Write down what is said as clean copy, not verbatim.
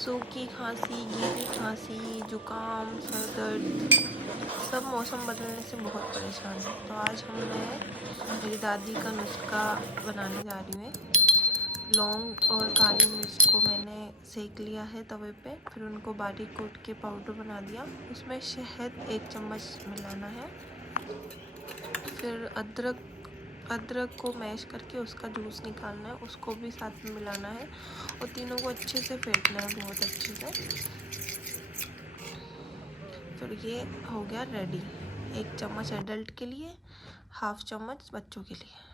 सूखी खांसी, गीली खांसी, जुकाम, सर दर्द, सब मौसम बदलने से बहुत परेशान है। तो आज मेरी दादी का नुस्खा बनाने जा रही हूँ। लौंग और काली मिर्च को मैंने सेक लिया है तवे पे, फिर उनको बारीक कूट के पाउडर बना दिया। उसमें शहद 1 चम्मच मिलाना है। फिर अदरक को मैश करके उसका जूस निकालना है, उसको भी साथ में मिलाना है और तीनों को अच्छे से फेंटना है, बहुत अच्छे से। फिर ये हो गया रेडी। 1 चम्मच एडल्ट के लिए, हाफ चम्मच बच्चों के लिए।